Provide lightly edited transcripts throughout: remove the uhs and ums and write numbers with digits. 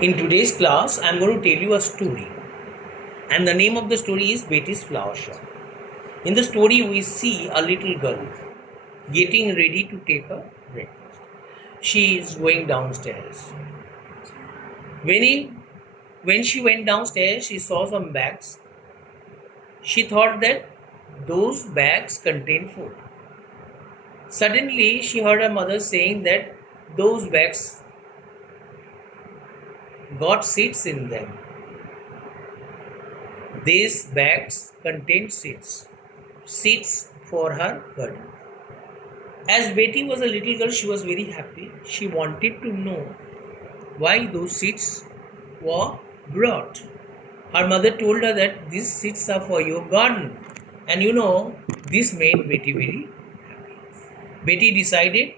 In today's class, I'm going to tell you a story. And the name of the story is Betty's Flower Shop. In the story, we see a little girl getting ready to take a breakfast. She is going downstairs. When, he, when she went downstairs, she saw some bags. She thought that those bags contain food. Suddenly, she heard her mother saying that those bags got seeds in them. These bags contained seeds for her garden. As Betty was a little girl, she was very happy. She wanted to know why those seeds were brought. Her mother told her that these seeds are for your garden. And this made Betty very happy. Betty decided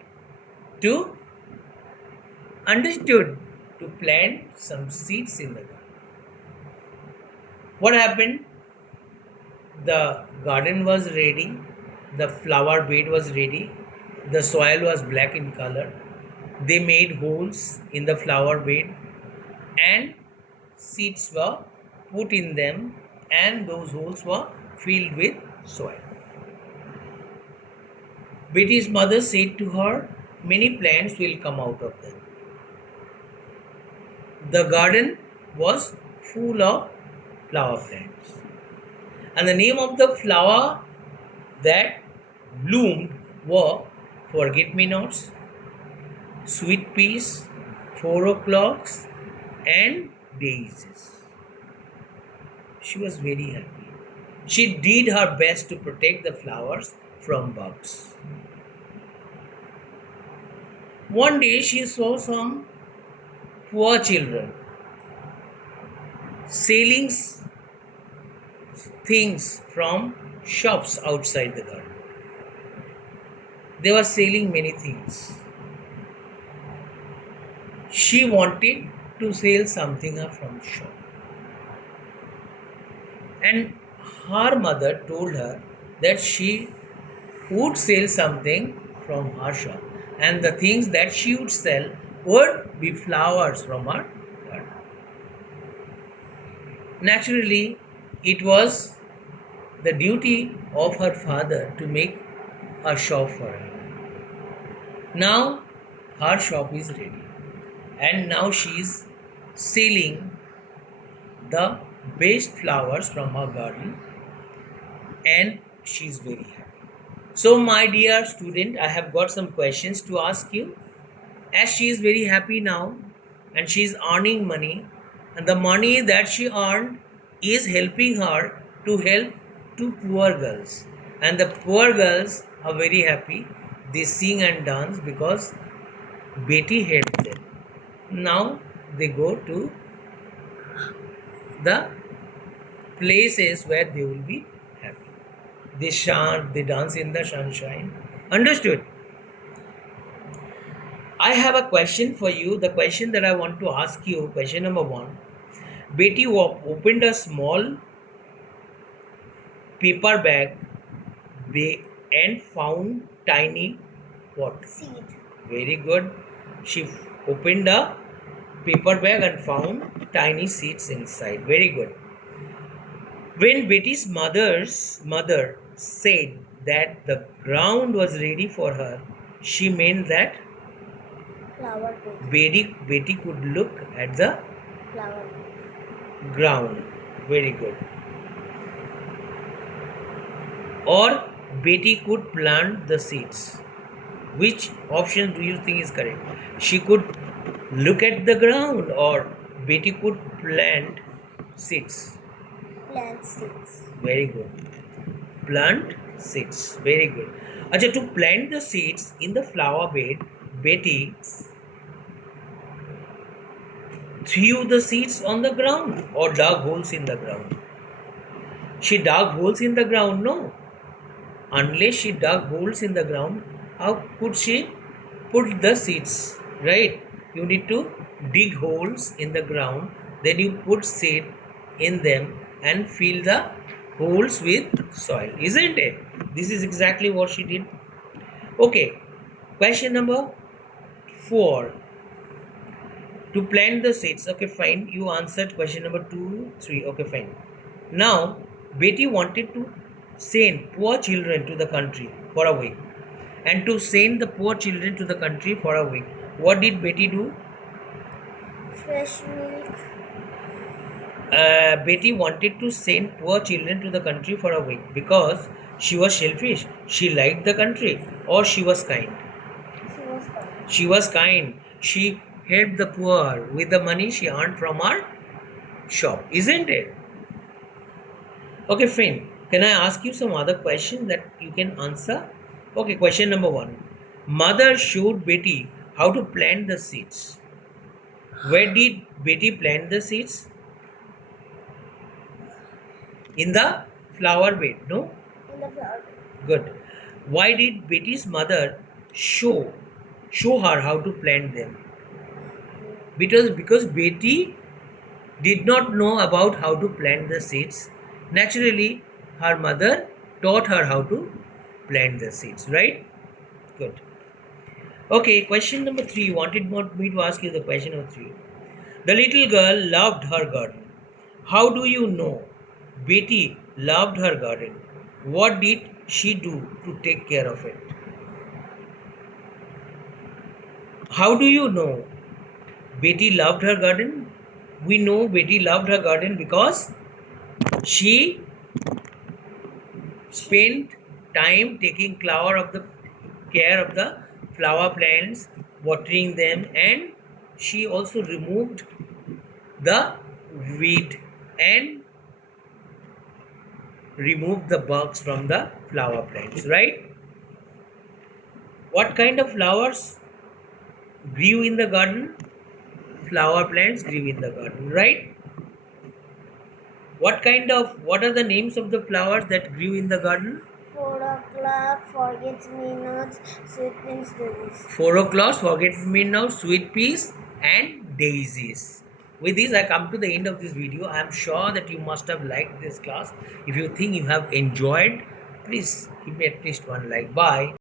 to understood to plant some seeds in the garden. What happened? The garden was ready, the flower bed was ready, the soil was black in color. They made holes in the flower bed and seeds were put in them, and those holes were filled with soil. Betty's mother said to her, many plants will come out of them. The garden was full of flower plants. And the name of the flower that bloomed were forget-me-nots, sweet peas, 4 o'clocks, and daisies. She was very happy. She did her best to protect the flowers from bugs. One day she saw some poor children selling things from shops outside the garden. They were selling many things. She wanted to sell something from the shop. And her mother told her that she would sell something from her shop. And the things that she would sell would be flowers from her garden. Naturally, it was the duty of her father to make a shop for her. Now her shop is ready, and now she is selling the best flowers from her garden, and she is very happy. So, my dear student, I have got some questions to ask you. As she is very happy now and she is earning money, and the money that she earned is helping her to help two poor girls, and the poor girls are very happy. They sing and dance because Betty helped them. Now they go to the places where they will be happy. They chant, they dance in the sunshine. Understood? I have a question for you. The question that I want to ask you, question number 1. Betty opened a small paper bag and found tiny what? Seed. Very good. She opened a paper bag and found tiny seeds inside. Very good. When Betty's mother said that the ground was ready for her, she meant that Flower bed. Betty could look at the Flower bed. ground. Very good. Or Betty could plant the seeds. Which option do you think is correct? She could look at the ground, or Betty could plant seeds. Plant seeds. Very good. Plant seeds. Very good. Acha, to plant the seeds in the flower bed, Betty threw the seeds on the ground or dug holes in the ground. She dug holes in the ground? No. Unless she dug holes in the ground, how could she put the seeds? Right? You need to dig holes in the ground, then you put seed in them and fill the holes with soil, isn't it? This is exactly what she did. Okay, question number 4. To plant the seeds. Okay, fine. You answered question number 2, 3. Okay, fine. Now, Betty wanted to send poor children to the country for a week. And to send the poor children to the country for a week, what did Betty do? Fresh milk. Betty wanted to send poor children to the country for a week because she was selfish, she liked the country, or she was kind. She was kind. She was kind. She helped the poor with the money she earned from her shop, isn't it? Okay, friend, can I ask you some other questions that you can answer? Okay, question number 1. Mother showed Betty how to plant the seeds. Where did Betty plant the seeds? In the flower bed, no? In the flower. Good. Why did Betty's mother show her how to plant them? Because Betty did not know about how to plant the seeds. Naturally, her mother taught her how to plant the seeds, right? Good. Okay, question number 3. You wanted me to ask you the question number 3. The little girl loved her garden. How do you know Betty loved her garden? What did she do to take care of it? How do you know Betty loved her garden? We know Betty loved her garden because she spent time taking care of the flower plants, watering them, and she also removed the weed and removed the bugs from the flower plants, right? What kind of flowers grew in the garden? Flower plants grew in the garden, right? What are the names of the flowers that grew in the garden? 4 o'clock, forget-me-nots, sweet peas, daisies. 4 o'clock, forget-me-not, sweet peas, and daisies. With this, I come to the end of this video. I am sure that you must have liked this class. If you think you have enjoyed, please give me at least one like. Bye.